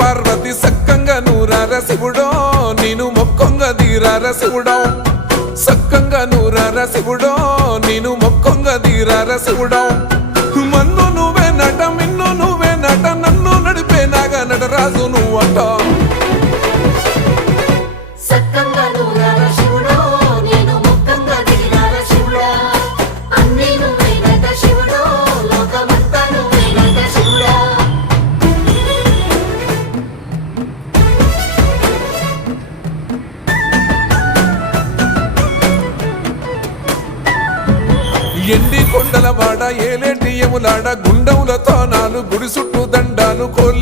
పార్వతి సక్కంగా నూరార శివుడో నేను మొక్కొంగ దీరార శివుడో సక్కంగా నూరార శివుడో నేను మొక్కొంగ దీరార శివుడో మన్ను నువ్వే నట మిన్ను నువ్వే నట నన్ను నడిపే నాగ నటరాజు నువ్వంట సక్కంగా నూరార శివుడో నేను మొక్కంగా దిగిరార శివుడా అన్నీ నువ్వేనట శివుడో లోకమంతా నువ్వేనట శివుడా ఎండి కొండల వాడ ఏలేటి యములాడ గుండములతో నాలు గుడి చుట్టూ దండాలు కోలి